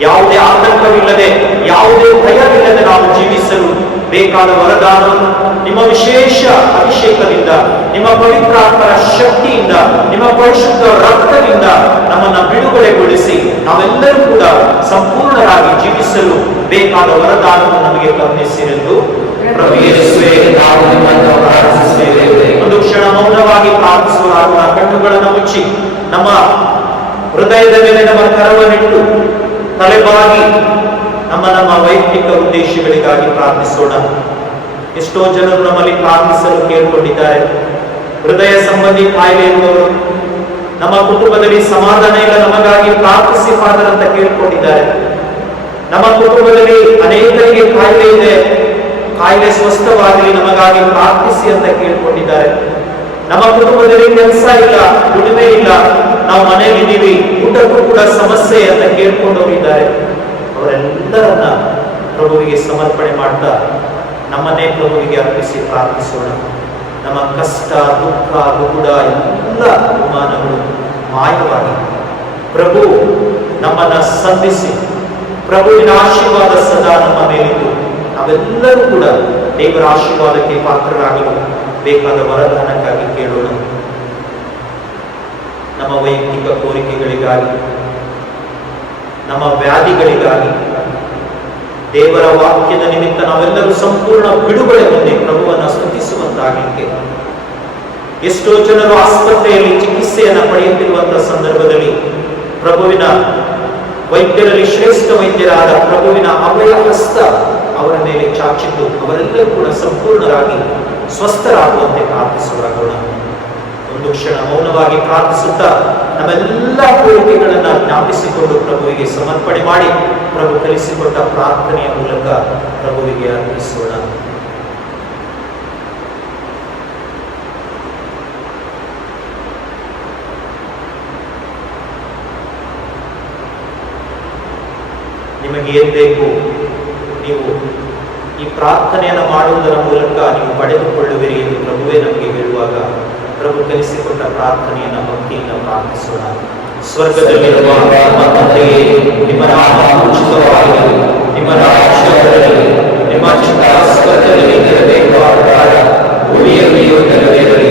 ಯಾವುದೇ ಆತಂಕವಿಲ್ಲದೆ, ಯಾವುದೇ ಭಯವಿಲ್ಲದೆ ನಾವು ಜೀವಿಸಲು ಬೇಕಾದ ವರದಾನವನ್ನು ನಿಮ್ಮ ವಿಶೇಷ ಅಭಿಷೇಕದಿಂದ, ನಿಮ್ಮ ಪವಿತ್ರಾತ್ಮರ ಶಕ್ತಿಯಿಂದ, ನಿಮ್ಮ ಪರಿಶುದ್ಧ ರಕ್ತದಿಂದ ನಮ್ಮನ್ನು ಬಿಡುಗಡೆಗೊಳಿಸಿ ನಾವೆಲ್ಲರೂ ಕೂಡ ಸಂಪೂರ್ಣರಾಗಿ ಜೀವಿಸಲು ಬೇಕಾದ ವರದಾನವನ್ನು ನಮಗೆ ಕರುಣಿಸಿರೆಂದು ಪ್ರಭು ಯೇಸುವೇ ನಾವು ನಿಮ್ಮನ್ನು ಪ್ರಾರ್ಥಿಸುತ್ತೇವೆ. ಒಂದು ಕ್ಷಣ ಮೌನವಾಗಿ ಪ್ರಾರ್ಥಿಸುವ ಕಣ್ಣುಗಳನ್ನು ಮುಚ್ಚಿ ನಮ್ಮ ಹೃದಯದ ಮೇಲೆ ನಮ್ಮ ಕರವನ್ನಿಟ್ಟು ತಲೆಬಾಗಿ ನಮ್ಮ ವೈಯಕ್ತಿಕ ಉದ್ದೇಶಗಳಿಗಾಗಿ ಪ್ರಾರ್ಥಿಸೋಣ. ಎಷ್ಟೋ ಜನರು ನಮ್ಮಲ್ಲಿ ಪ್ರಾರ್ಥಿಸಲು ಕೇಳಿಕೊಂಡಿದ್ದಾರೆ. ಹೃದಯ ಸಂಬಂಧಿ ಕಾಯಿಲೆ ಇರುವವರು, ನಮ್ಮ ಕುಟುಂಬದಲ್ಲಿ ಸಮಾಧಾನ ಇಲ್ಲ, ನಮಗಾಗಿ ಪ್ರಾರ್ಥಿಸಿ ಫಾದರ್ ಅಂತ ಕೇಳಿಕೊಂಡಿದ್ದಾರೆ. ನಮ್ಮ ಕುಟುಂಬದಲ್ಲಿ ಅನೇಕರಿಗೆ ಕಾಯಿಲೆ ಇದೆ, ಕಾಯಿಲೆ ಸ್ವಸ್ಥವಾಗಲಿ, ನಮಗಾಗಿ ಪ್ರಾರ್ಥಿಸಿ ಅಂತ ಕೇಳಿಕೊಂಡಿದ್ದಾರೆ. ನಮ್ಮ ಕುಟುಂಬದಲ್ಲಿ ಕೆಲಸ ಇಲ್ಲ, ದುಡಿಮೆ ಇಲ್ಲ, ನಾವು ಮನೆಯಲ್ಲಿದ್ದೀವಿ, ಊಟಕ್ಕೂ ಕೂಡ ಸಮಸ್ಯೆ ಅಂತ ಕೇಳ್ಕೊಂಡವರಿದ್ದಾರೆ. ಅವರೆಲ್ಲರನ್ನ ಪ್ರಭುವಿಗೆ ಸಮರ್ಪಣೆ ಮಾಡ್ತಾ ನಮ್ಮನ್ನೇ ಪ್ರಭುವಿಗೆ ಅರ್ಪಿಸಿ ಪ್ರಾರ್ಥಿಸೋಣ. ನಮ್ಮ ಕಷ್ಟ, ದುಃಖ, ದುಗುಡ ಎಲ್ಲ ಅವಮಾನಗಳು ಮಾಯವಾಗಿ ಪ್ರಭು ನಮ್ಮನ್ನ ಸಂಧಿಸಿ ಪ್ರಭುವಿನ ಆಶೀರ್ವಾದ ಸದಾ ನಮ್ಮ ಮೇಲಿದ್ದು ನಾವೆಲ್ಲರೂ ಕೂಡ ದೇವರ ಆಶೀರ್ವಾದಕ್ಕೆ ಪಾತ್ರರಾಗಲು ಬೇಕಾದ ವರದಾನಕ್ಕಾಗಿ ಕೇಳೋಣ. ನಮ್ಮ ವೈಯಕ್ತಿಕ ಕೋರಿಕೆಗಳಿಗಾಗಿ, ನಮ್ಮ ವ್ಯಾಧಿಗಳಿಗಾಗಿ, ದೇವರ ವಾಕ್ಯದ ನಿಮಿತ್ತ ನಾವೆಲ್ಲರೂ ಸಂಪೂರ್ಣ ಬಿಡುಗಡೆ ಹೊಂದಿ ಪ್ರಭುವನ್ನು ಸ್ತುತಿಸುವಂತಾಗಲಿಕ್ಕೆ, ಎಷ್ಟೋ ಜನರು ಆಸ್ಪತ್ರೆಯಲ್ಲಿ ಚಿಕಿತ್ಸೆಯನ್ನು ಪಡೆಯುತ್ತಿರುವಂತಹ ಸಂದರ್ಭದಲ್ಲಿ ಪ್ರಭುವಿನ ವೈದ್ಯರಲ್ಲಿ ಶ್ರೇಷ್ಠ ವೈದ್ಯರಾದ ಪ್ರಭುವಿನ ಅಭಯ ಹಸ್ತ ಅವರ ಮೇಲೆ ಚಾಚಿದ್ದು ಅವರೆಲ್ಲರೂ ಕೂಡ ಸಂಪೂರ್ಣರಾಗಿ ಸ್ವಸ್ಥರಾಗುವಂತೆ ಪ್ರಾರ್ಥಿಸುವಾಗೋಣ. ಒಂದು ಕ್ಷಣ ಮೌನವಾಗಿ ಪ್ರಾರ್ಥಿಸುತ್ತಾ ನಮ್ಮೆಲ್ಲ ಕೋರಿಕೆಗಳನ್ನು ಜ್ಞಾಪಿಸಿಕೊಂಡು ಪ್ರಭುವಿಗೆ ಸಮರ್ಪಣೆ ಮಾಡಿ ಪ್ರಭು ಕಲಿಸಿಕೊಟ್ಟ ಪ್ರಾರ್ಥನೆಯ ಮೂಲಕ ಪ್ರಭುವಿಗೆ ಅರ್ಪಿಸೋಣ. ನಿಮಗೆ ಏನ್ ಬೇಕು ನೀವು ಈ ಪ್ರಾರ್ಥನೆಯನ್ನು ಮಾಡುವುದರ ಮೂಲಕ ನೀವು ಪಡೆದುಕೊಳ್ಳುವಿರಿ ಎಂದು ಪ್ರಭುವೇ ನಮಗೆ ಹೇಳುವಾಗ ಪ್ರಭು ಕಲಿಸಿಕೊಟ್ಟ ಪ್ರಾರ್ಥನೆಯನ್ನು ಭಕ್ತಿಯಿಂದ ಪ್ರಾರ್ಥಿಸೋಣ. ಸ್ವರ್ಗದಲ್ಲಿರುವ ನಮ್ಮ ತಂದೆಯೇ, ನಿಮ್ಮ ನಾಮ ಪೂಜಿತವಾಗಲಿ, ನಿಮ್ಮ ರಾಜ್ಯ ಬರಲಿ, ನಿಮ್ಮ ಚಿತ್ತ ಸ್ವರ್ಗದಲ್ಲಿ ನೆರವೇರುವಾಗ ಭೂಮಿಯಲ್ಲಿಯೂ ನೆರವೇರಲಿ.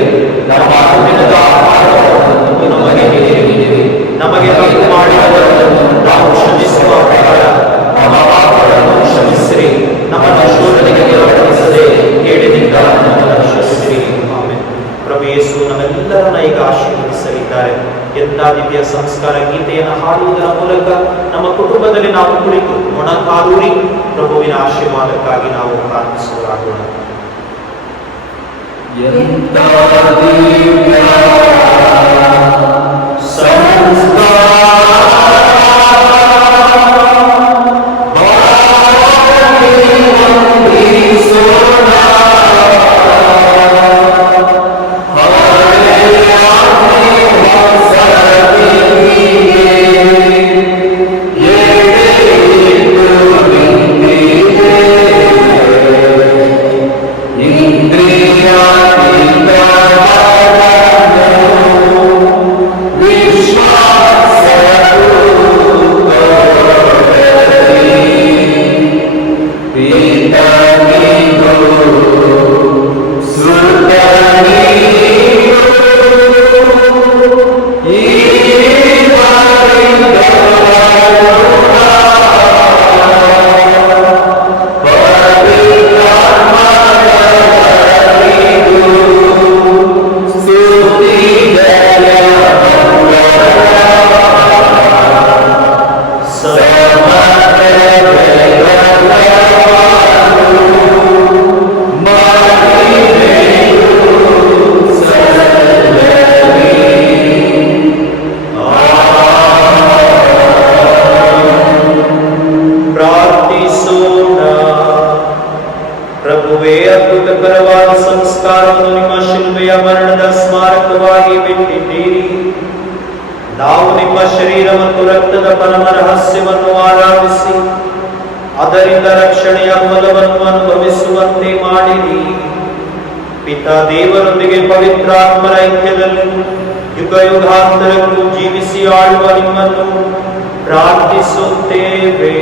ನಮ್ಮ ಅನುದಿನದ ಆಹಾರವನ್ನು ನಮಗೆ ನೀಡಿರಿ. ನಮಗೆ ತಪ್ಪು ಮಾಡಿದವರನ್ನು ನಾವು ಕ್ಷಮಿಸುವ ಪ್ರಕಾರ ನಮ್ಮ ಪಾಪಗಳನ್ನು ಕ್ಷಮಿಸಿರಿ. ನಮ್ಮನ್ನು ಶೋಧನೆಗೆ ಒಳಪಡಿಸದೆ ಕೇಳಿನಿಂದ ನಮ್ಮನ್ನು ರಕ್ಷಿಸಿರಿ. ಆಮೆನ್. ಪ್ರಭು ಯೇಸು ನಮ್ಮೆಲ್ಲರನ್ನ ಈಗ ಆಶೀರ್ವದಿಸಲಿದ್ದಾರೆ. ಎಂಥ ದಿವ್ಯ ಸಂಸ್ಕಾರ ಗೀತೆಯನ್ನು ಹಾಡುವುದರ ಮೂಲಕ ನಮ್ಮ ಕುಟುಂಬದಲ್ಲಿ ನಾವು ಕುಳಿತು ಮೊಣಕಾಲೂರಿ ಪ್ರಭುವಿನ ಆಶೀರ್ವಾದಕ್ಕಾಗಿ ನಾವು ಪ್ರಾರ್ಥಿಸುವರಾಗೋಣ. ಅದ್ಭುತಕರವಾದ ಸಂಸ್ಕಾರವನ್ನು ನಿಮ್ಮ ಶಿಲುಬೆಯ ಮರಣದ ಸ್ಮಾರಕವಾಗಿ ಬಿಟ್ಟಿದ್ದೀರಿ. ನಾವು ನಿಮ್ಮ ಶರೀರ ಮತ್ತು ರಕ್ತದ ಪರಮ ರಹಸ್ಯವನ್ನು ಆರಾಧಿಸಿ ಅದರಿಂದ ರಕ್ಷಣೆಯ ಫಲವನ್ನು ಅನುಭವಿಸುವಂತೆ ಮಾಡಿರಿ. ಪಿತಾ ದೇವರೊಂದಿಗೆ ಪವಿತ್ರಾತ್ಮರ ಐಕ್ಯದಲ್ಲಿ ಯುಗ ಯುಗಾಂತರಕ್ಕೂ ಜೀವಿಸಿ ಆಳುವ ನಿಮ್ಮನ್ನು ಪ್ರಾರ್ಥಿಸುತ್ತೇವೆ.